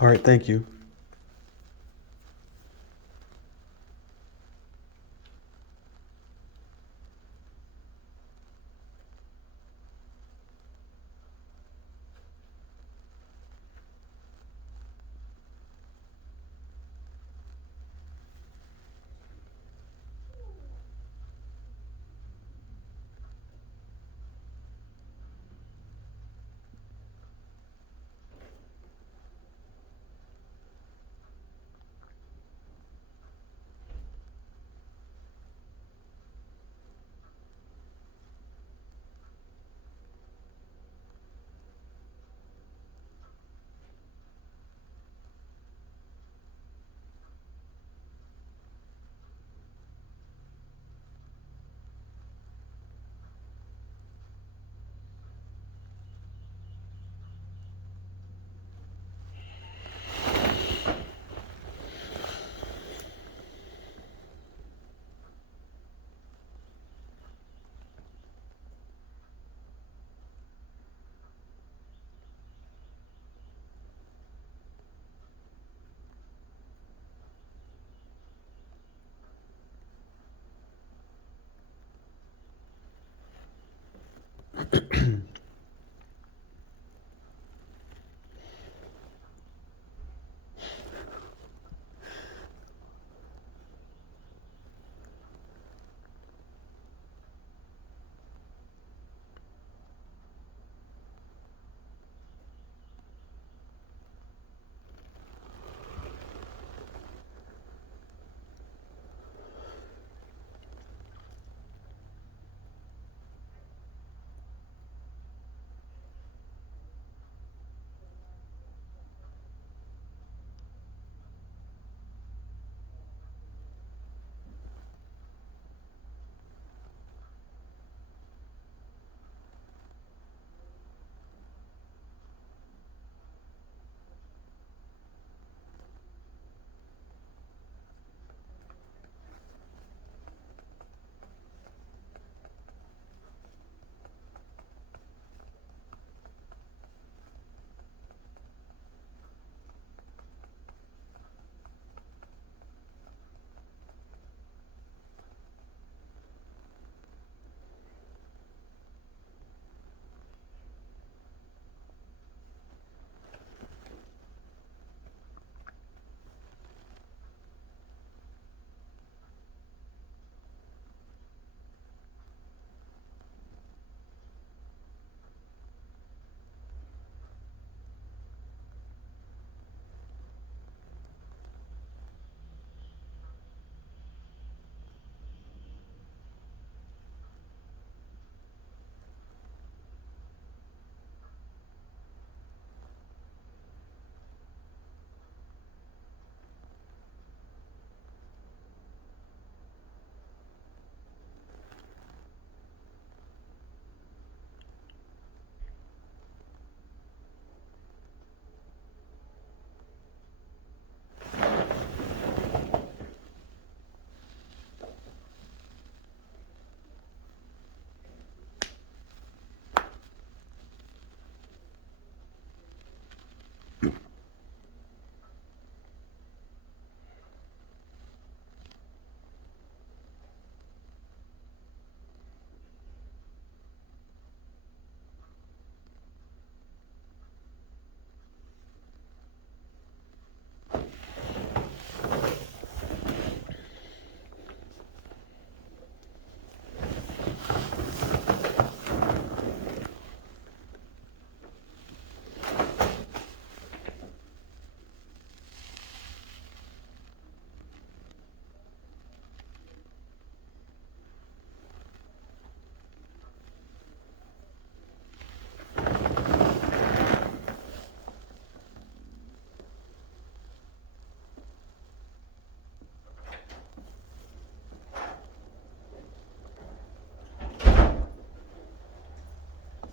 All right, thank you.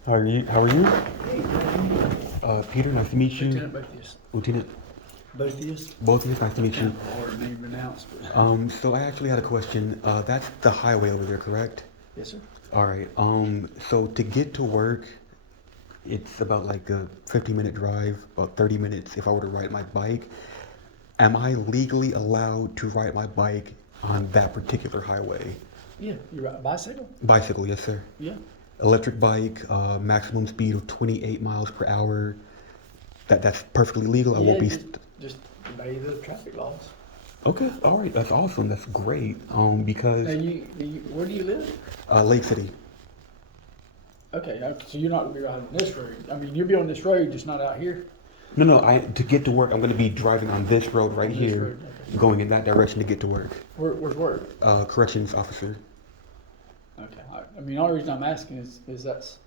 How are you? How are you? Hey, good afternoon. Peter, nice to meet you. Lieutenant Boethius. Lieutenant, Boethius? both of you, nice to meet you. Kind of hard name to pronounce, but So I actually had a question. That's the highway over there, correct? yes, sir. All right. So to get to work, It's about like a 15-minute drive, about 30 minutes if I were to ride my bike. Am I legally allowed to ride my bike on that particular highway? Yeah, you ride a bicycle? Bicycle, yes, sir. Yeah. Electric bike, maximum speed of 28 miles per hour. That's perfectly legal. I Yeah, won't be. just obey the traffic laws. Okay, all right, that's awesome. That's great. Because Now where do you live? Lake City. Okay, so you're not gonna be riding this road. I mean, you'll be on this road, just not out here. No, I to get to work, I'm going to be driving on this road right On this here, road, okay. going in that direction to get to work. Where's work? Corrections officer. Okay, I mean, the only reason I'm asking is that's,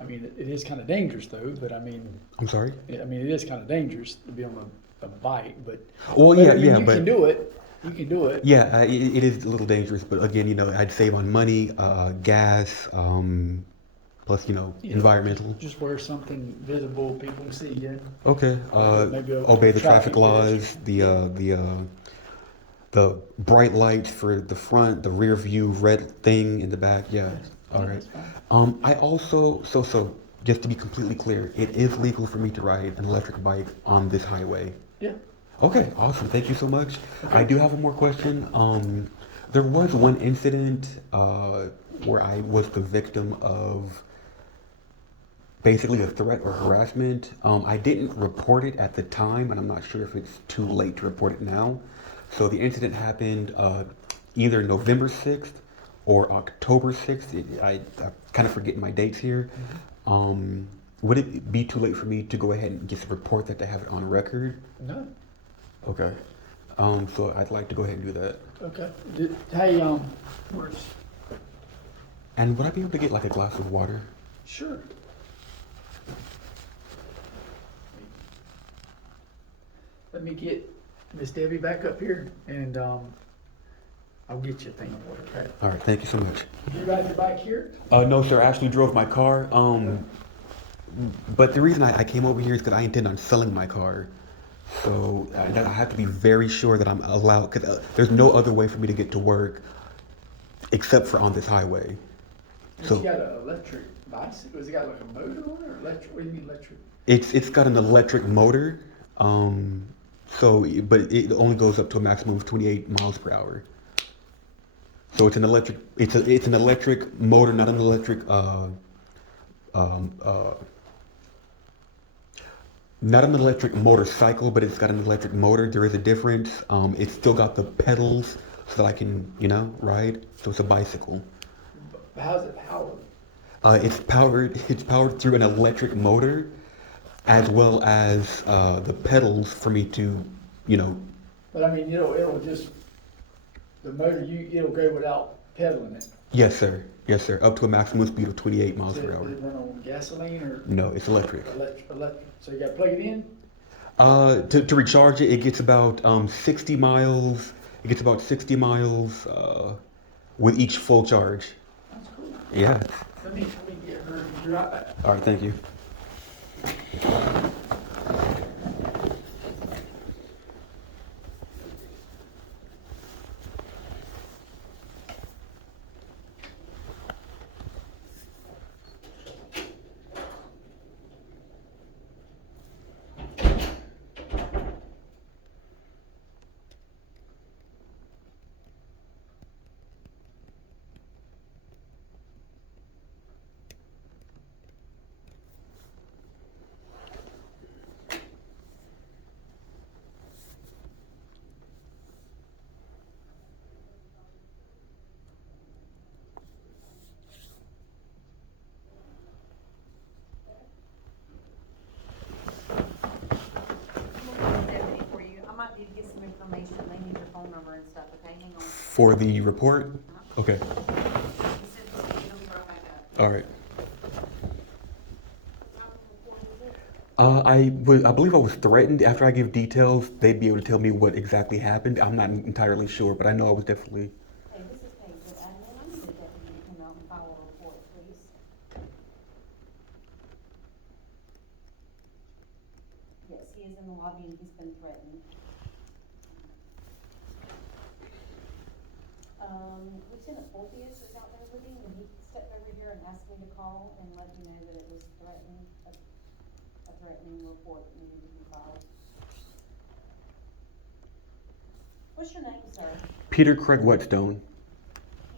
I mean, it is kind of dangerous though. But I mean, I'm sorry. I mean, it is kind of dangerous to be on a bike. But Well, but, yeah, I mean, yeah, you but can do it. You can do it. yeah, it is a little dangerous. But again, I'd save on money, gas, plus Yeah, environmental. Just wear something visible, people can see you. Okay. Maybe a Obey the traffic traffic laws. The bright lights for the front, the rear view red thing in the back. Yeah. All Yeah, right. that's fine. I also so just to be completely clear, it is legal for me to ride an electric bike on this highway. Yeah. Okay, awesome. Thank you so much. I do have one more question. There was one incident where I was the victim of basically a threat or harassment. I didn't report it at the time, and I'm not sure if it's too late to report it now. So the incident happened either November 6th or October 6th. I'm kind of forgetting my dates here. Would it be too late for me to go ahead and just report that to have it on record? No. Okay. So I'd like to go ahead and do that. Okay. Hey, where's? And would I be able to get like a glass of water? Sure. Let me get Miss Debbie back up here, and I'll get you a thing of water. Okay. All right. Thank you so much. Did you ride your bike here? No, sir. I actually drove my car. But the reason I came over here is because I intend on selling my car. So I have to be very sure that I'm allowed, because there's no other way for me to get to work except for on this highway. So, got an electric bicycle? Has it got like a motor on it, or electric? What do you mean electric? It's got an electric motor. But it only goes up to a maximum of 28 miles per hour. So it's an electric. It's an electric motor, not an electric. Not an electric motorcycle, but it's got an electric motor. There is a difference. It's still got the pedals so that I can, ride. So it's a bicycle. How's it powered? It's powered. It's powered through an electric motor, as well as the pedals for me to, But I mean, it'll just the motor. It'll go without pedaling it. Yes, sir. Yes, sir. Up to a maximum speed of 28 miles per hour. Does it run on gasoline or? No, it's electric. Electric. So you got to plug it in. To recharge it, it gets about 60 miles. It gets about 60 miles with each full charge. That's cool. Yeah. Let me get her. You're right back. All right. Thank you. Deputy for you. I might need to get some information. They need your phone number and stuff, okay? Hang on. For the report? Okay. You said it'll be right back up. All right. I believe I was threatened. After I give details, they'd be able to tell me what exactly happened. I'm not entirely sure, but I know I was definitely. Hey, this is Paige with admin. I need a deputy to come out and file a report, please. Yes, he is in the lobby and he's been threatened. Lieutenant Fortius is out there with him, and he stepped over here and asked me to call and let you know that it was threatening, a threatening report that needed to be filed. What's your name, sir? Peter Craig Whetstone.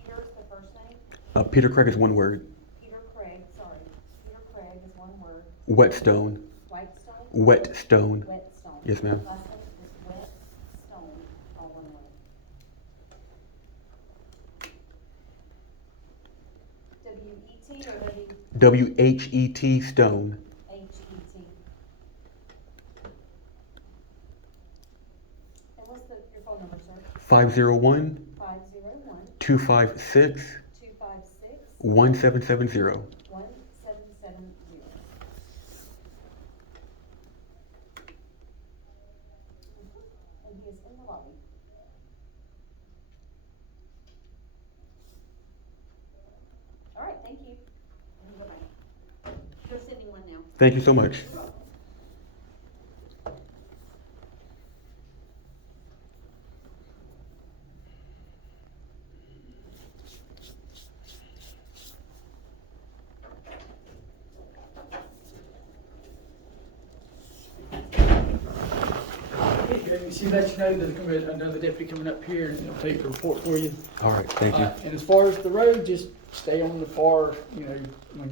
Peter's the first name? Peter Craig is one word. Peter Craig, sorry. Peter Craig is one word. Whetstone. Whitestone? Whetstone. Whetstone. Yes, ma'am. Last name is Whetstone, all one word. W-E-T or W-H-E-T Stone. W-H-E-T? And what's your phone number, sir? 501 501 256 256 1770. 1770. And he is in the lobby. All right, thank you. And bye-bye. You're sending one now. Thank you so much. She let you know there's gonna be another deputy coming up here and he'll take the report for you. All right, thank you. And as far as the road, just stay on the far, when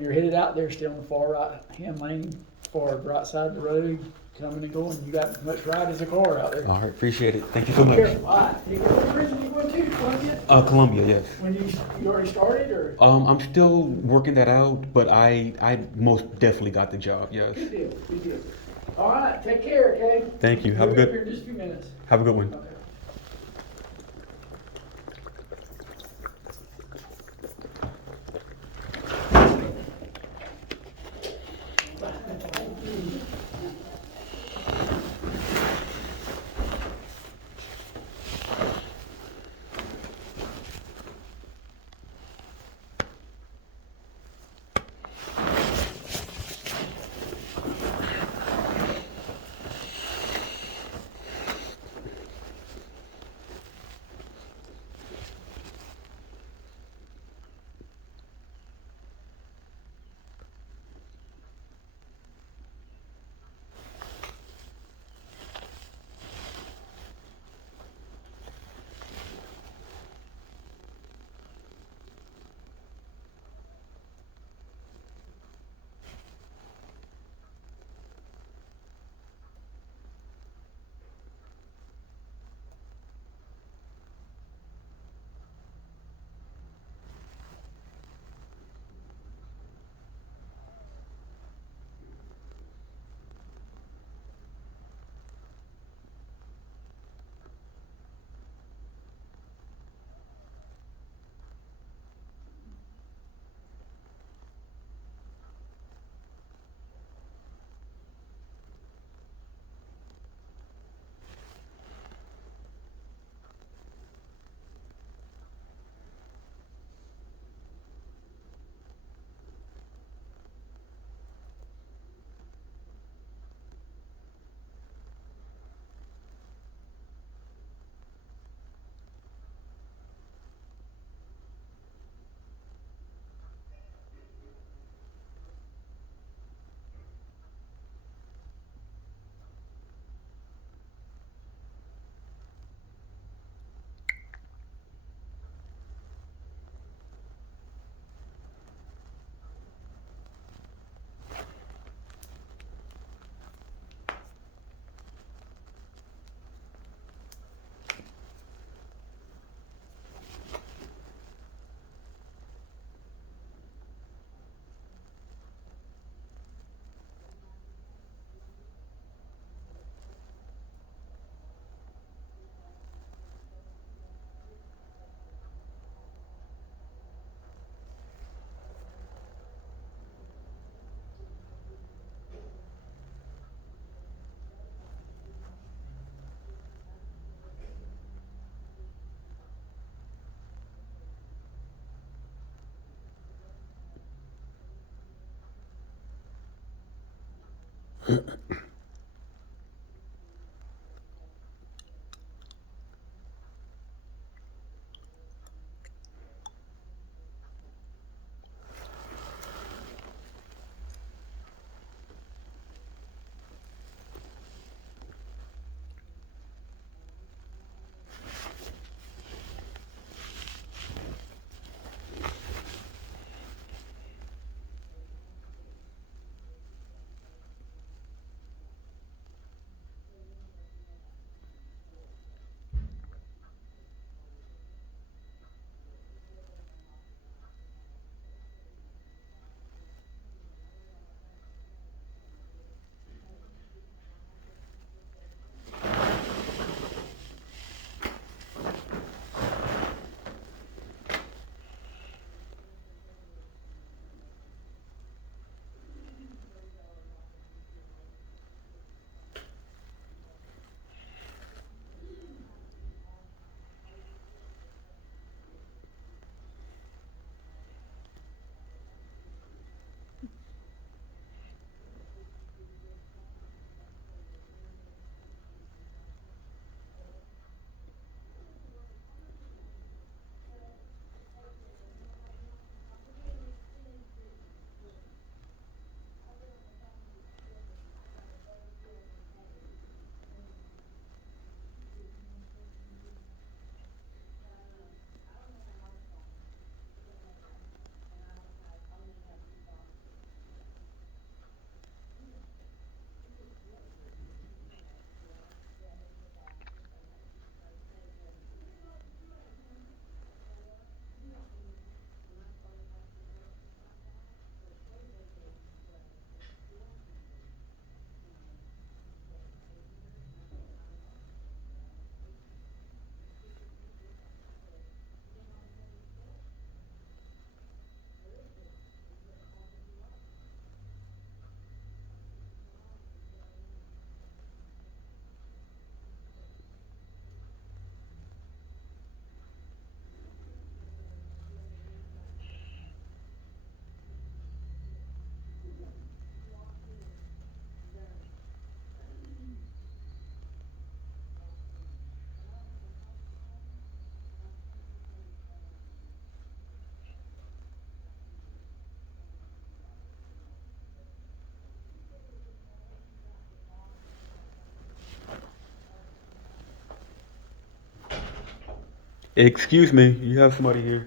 you're headed out there, stay on the far right hand lane, far right side of the road, coming and going. You got as much ride as a car out there. All right, appreciate it. Thank you so much. Careful. All right. You go to prison, you going to Columbia? Columbia, yes. When you already started, or? I'm still working that out, but I most definitely got the job, yes. Good deal, good deal. All right, take care, okay? Thank you. Have a We'll be up good, here in just a few minutes. have a good one. Okay. Excuse me, you have somebody here.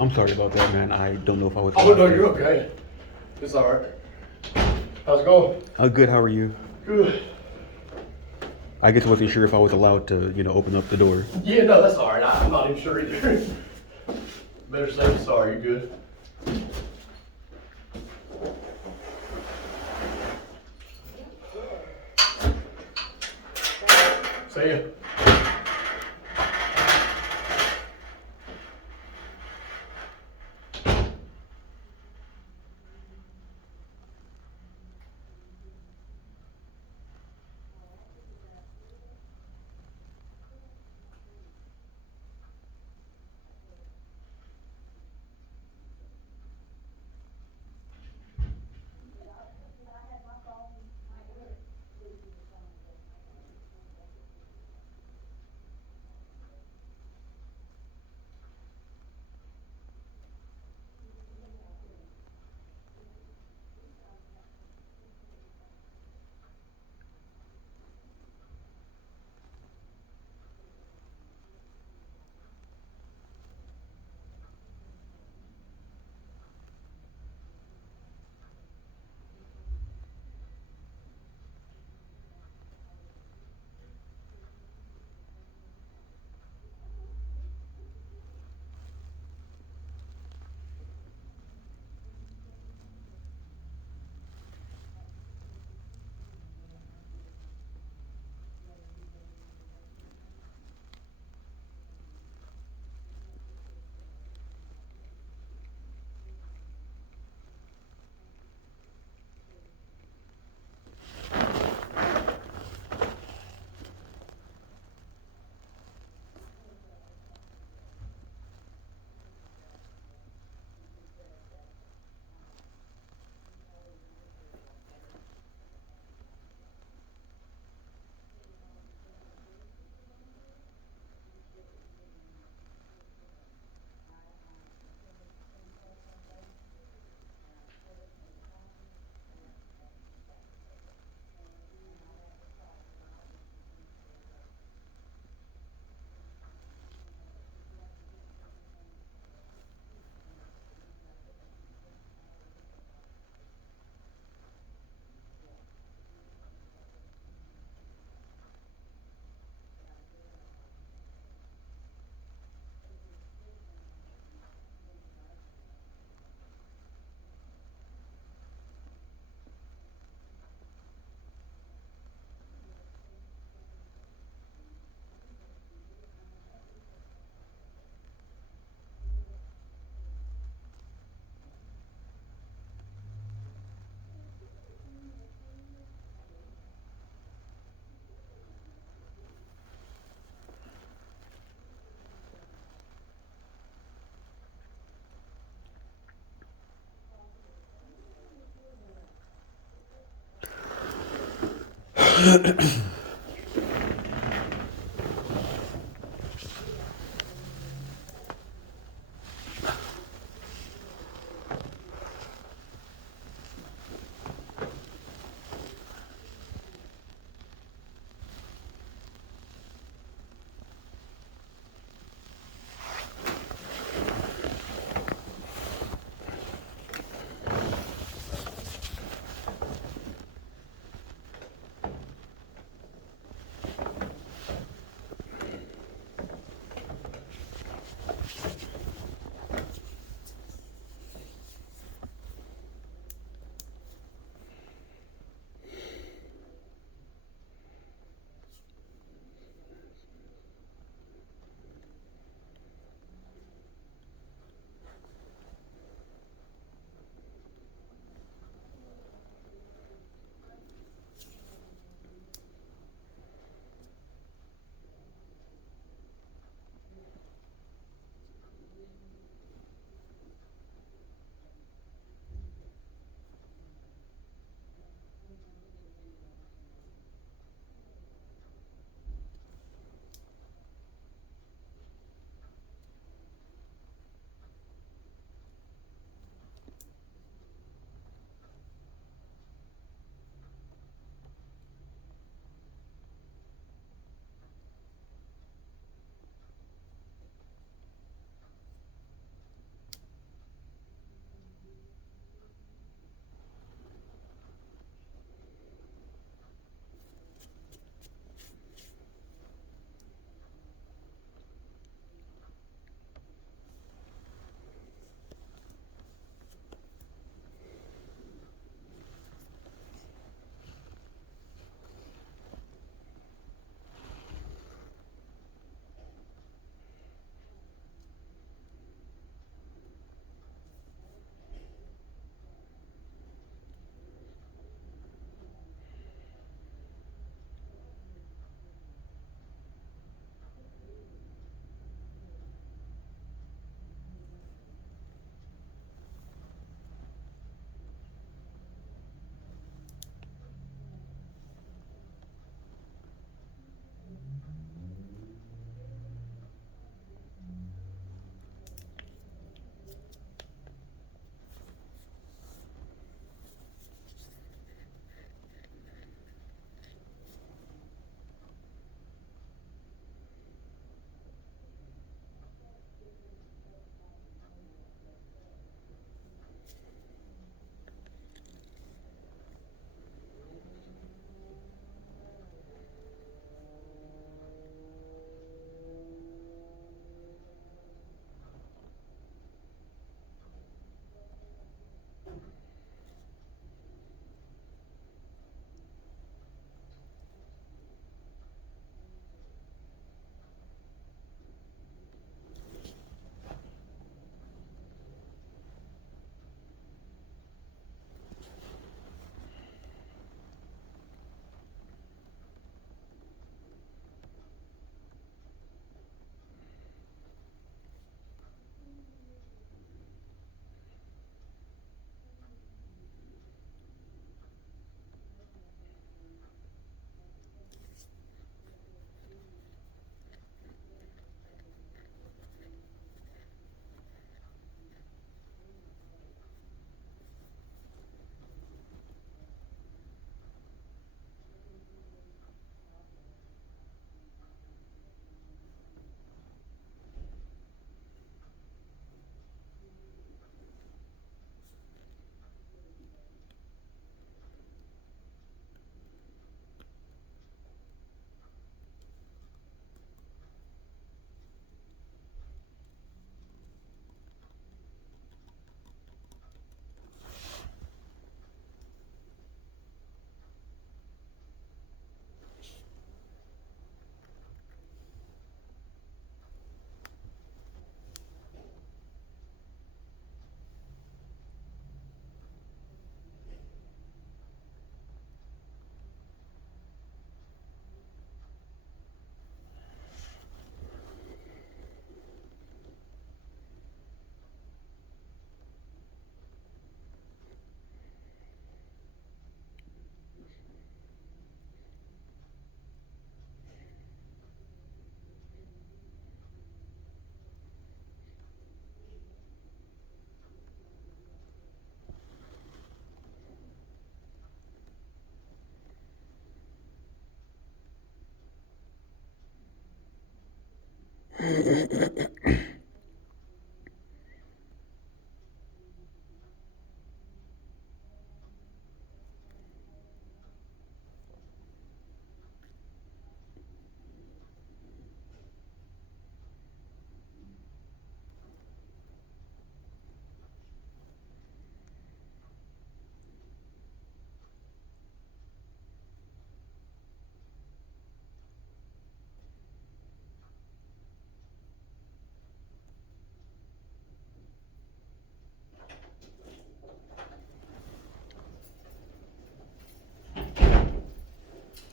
I'm sorry about that, man. I don't know if I was. Oh, no, you're okay. It's all right. How's it going? Good. How are you? Good. I guess I wasn't sure if I was allowed to, open up the door. Yeah, no, that's all right. I'm not even sure either. Better safe than sorry. You're good. See ya.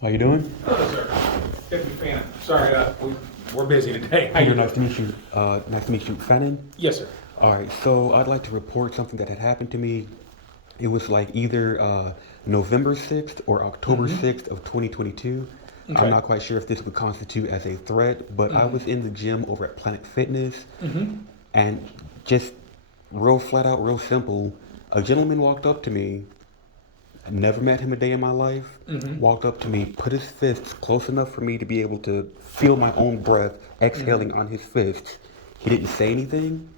How you doing? Hello, sir. Deputy Fan. Sorry, we're busy today. How you Nice to doing? meet you. Nice to meet you, Fannin. Yes, sir. All right, so I'd like to report something that had happened to me. It was like either November 6th or October 6th of 2022. Okay. I'm not quite sure if this would constitute as a threat, but I was in the gym over at Planet Fitness, and just real flat out, real simple, a gentleman walked up to me. I never met him a day in my life. Walked up to me, put his fists close enough for me to be able to feel my own breath exhaling on his fists. He didn't say anything.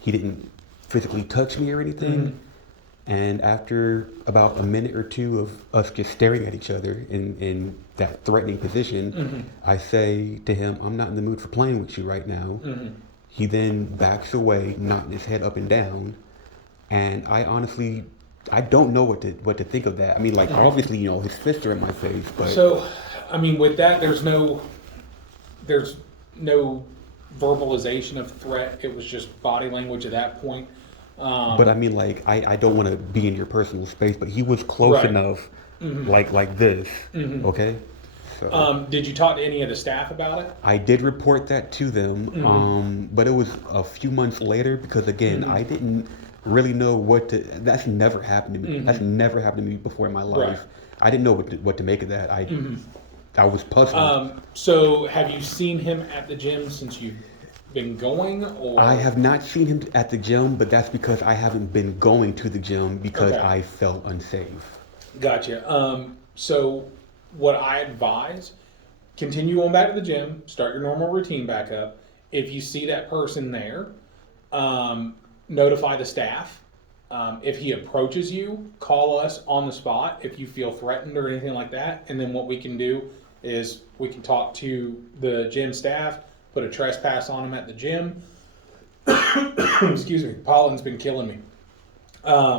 He didn't physically touch me or anything. And after about a minute or two of us just staring at each other in that threatening position, I say to him, I'm not in the mood for playing with you right now. He then backs away, knocking his head up and down. And I honestly, I don't know what to think of that. I mean, like, obviously, you know, his fists are in my face, but So, I mean, with that, there's no verbalization of threat. It was just body language at that point. but I mean, like, I don't want to be in your personal space, but he was close Right. enough, like this, okay? So Did you talk to any of the staff about it? I did report that to them, but it was a few months later because, again, I didn't really know what to. That's never happened to me. That's never happened to me before in my life. Right. I didn't know what to make of that. I was puzzled. So, have you seen him at the gym since you've been going, or I have not seen him at the gym, but that's because I haven't been going to the gym because Okay. I felt unsafe. Gotcha. So what I advise, continue on back to the gym, start your normal routine back up. If you see that person there, notify the staff. If he approaches you, call us on the spot if you feel threatened or anything like that. And then what we can do is we can talk to the gym staff, put a trespass on him at the gym. Excuse me, pollen's been killing me.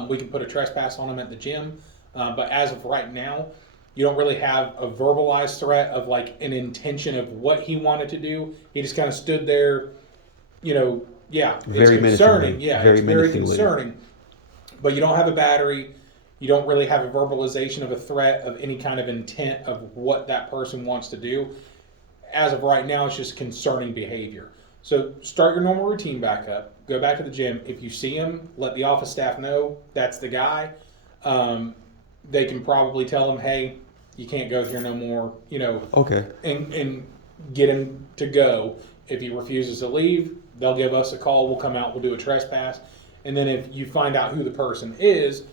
We can put a trespass on him at the gym. But as of right now, you don't really have a verbalized threat of like an intention of what he wanted to do. He just kind of stood there, you know, yeah, it's Very concerning. menacingly. Yeah, Very it's very menacingly. concerning. But you don't have a battery. You don't really have a verbalization of a threat of any kind of intent of what that person wants to do. As of right now, it's just concerning behavior. So start your normal routine back up. Go back to the gym. If you see him, let the office staff know that's the guy. They can probably tell him, hey, you can't go here no more, you know, Okay. and get him to go. If he refuses to leave, they'll give us a call. We'll come out. We'll do a trespass. And then if you find out who the person is,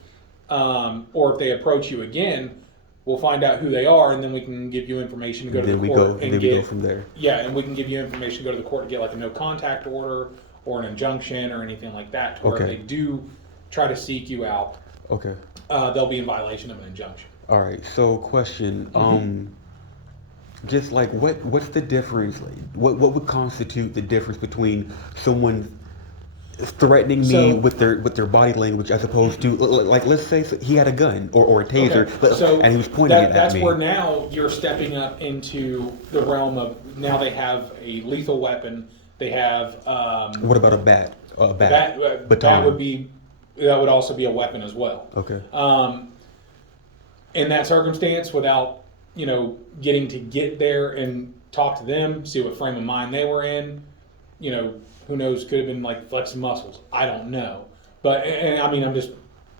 or if they approach you again, we'll find out who they are, and then we can give you information to go to Then the we court go. and Then we get go from there. yeah, and we can give you information to go to the court to get like a no contact order or an injunction or anything like that. To where Okay. if they do try to seek you out, Okay. they'll be in violation of an injunction. All right. So, question. Just like what's the difference? Like, what would constitute the difference between someone threatening me So- with their body language as opposed to like, let's say he had a gun or a taser, Okay, so and he was pointing it at that's me. where now you're stepping up into the realm of now they have a lethal weapon. They have What about a bat? A bat. that baton. that would also be a weapon as well. Okay. In that circumstance, without getting to get there and talk to them, see what frame of mind they were in, who knows, could have been like flexing muscles. I don't know, but and I mean I'm just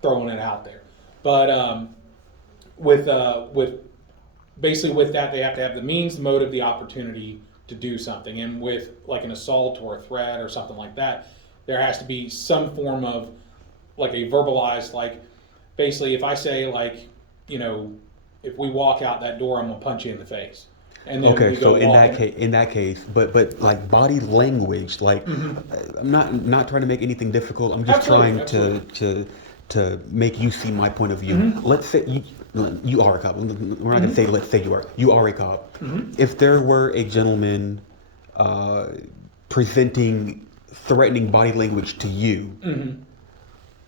throwing it out there. But with basically with that, they have to have the means, the motive, the opportunity to do something. And with like an assault or a threat or something like that, there has to be some form of like a verbalized, like basically if I say like, if we walk out that door, I'm gonna punch you in the face. and then Okay, we so go in that case, but like body language, like I'm not trying to make anything difficult. I'm just Absolutely, trying to make you see my point of view. Let's say you are a cop. We're not gonna say let's say you are. You are a cop. If there were a gentleman presenting threatening body language to you,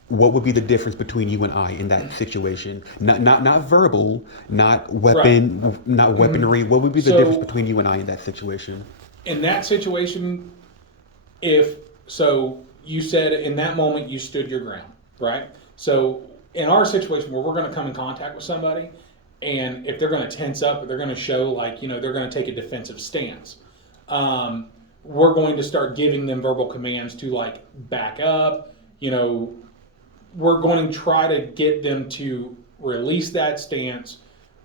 what would be the difference between you and I in that situation? Not verbal, not weaponry. What would be the So- difference between you and I in that situation? In that situation, if so, you said in that moment you stood your ground, right? So in our situation where we're going to come in contact with somebody, and if they're going to tense up, or they're going to show like they're going to take a defensive stance, we're going to start giving them verbal commands to like back up. We're going to try to get them to release that stance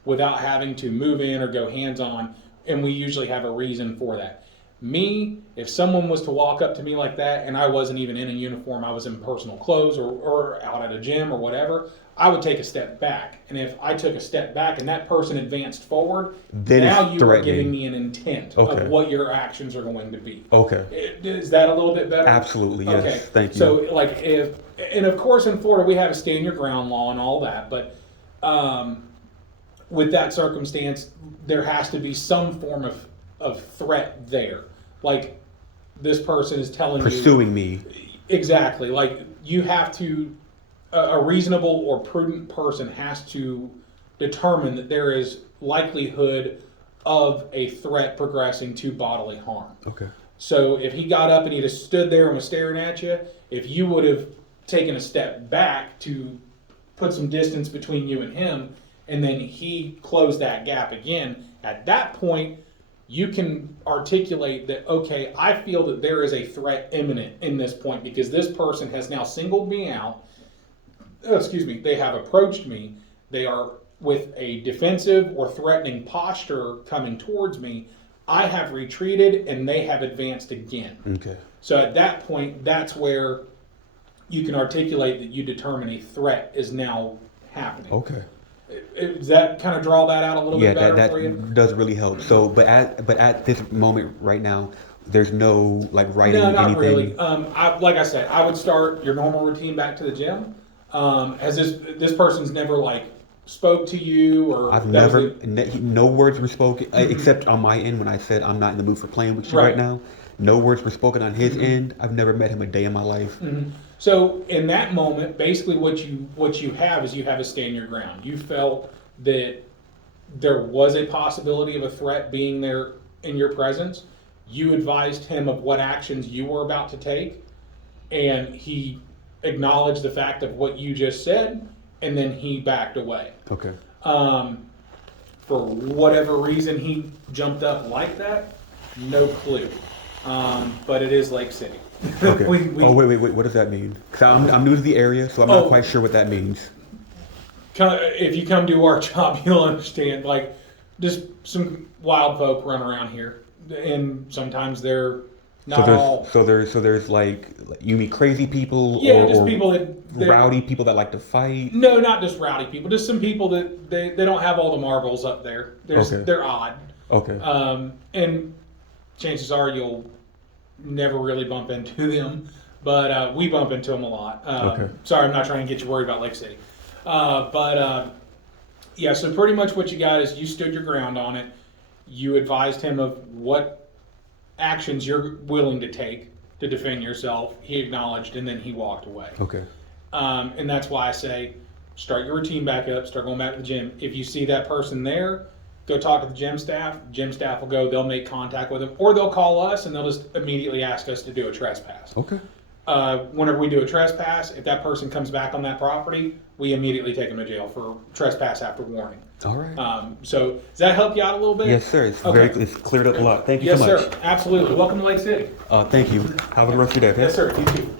without having to move in or go hands on, and we usually have a reason for that. Me, if someone was to walk up to me like that and I wasn't even in a uniform, I was in personal clothes or out at a gym or whatever, I would take a step back. And if I took a step back and that person advanced forward, Then now it's you are threatening. giving me an intent Okay. of what your actions are going to be. Okay, Is that a little bit better? absolutely, yes. Okay. Thank you. So like and of course in Florida we have a stand your ground law and all that, but with that circumstance there has to be some form of threat there. Like this person is telling Pursuing me. Exactly. Like you have to, a reasonable or prudent person has to determine that there is likelihood of a threat progressing to bodily harm. Okay. So if he got up and he just stood there and was staring at you, if you would have taken a step back to put some distance between you and him, and then he closed that gap again, at that point, you can articulate that, okay, I feel that there is a threat imminent in this point because this person has now singled me out. They have approached me. They are with a defensive or threatening posture coming towards me. I have retreated and they have advanced again. Okay. So at that point, that's where you can articulate that you determine a threat is now happening. Okay. Does that kind of draw that out a little Yeah, bit better that for you? does really help. So, but at this moment right now, there's no like writing No, not anything. really. Like I said, I would start your normal routine back to the gym. Has this person's never like spoke to you or I've that was never, it? no words were spoken, except on my end when I said I'm not in the mood for playing with you right Right. now. No words were spoken on his end. I've never met him a day in my life. So in that moment, basically what you have is you have a stand your ground. You felt that there was a possibility of a threat being there in your presence. You advised him of what actions you were about to take, and he acknowledged the fact of what you just said, and then he backed away. Okay. For whatever reason he jumped up like that, no clue. But it is Lake City. Okay. We- wait. What does that mean? Because I'm new to the area, so I'm not quite sure what that means. If you come to our job, you'll understand. Like, just some wild folk run around here, and sometimes they're not all. So there's like you mean crazy people? Yeah, or, just or people that rowdy people that like to fight. No, not just rowdy people. Just some people that they don't have all the marbles up there. Okay. They're odd. Okay. And chances are you'll never really bump into them, but we bump into them a lot. Okay. Sorry, I'm not trying to get you worried about Lake City. Yeah, so pretty much what you got is you stood your ground on it. You advised him of what actions you're willing to take to defend yourself. He acknowledged, and then he walked away. Okay. And that's why I say start your routine back up, start going back to the gym. If you see that person there, go talk to the gym staff. Gym staff will go, they'll make contact with them, or they'll call us and they'll just immediately ask us to do a trespass. Okay. Whenever we do a trespass, if that person comes back on that property, we immediately take them to jail for trespass after warning. All right. So does that help you out a little bit? Yes, sir. It's Okay. it's cleared up a lot. Thank you Yes, so much. sir. Absolutely. Welcome to Lake City. Thank you. Have a good rest of your day. Okay? Yes, sir. You too.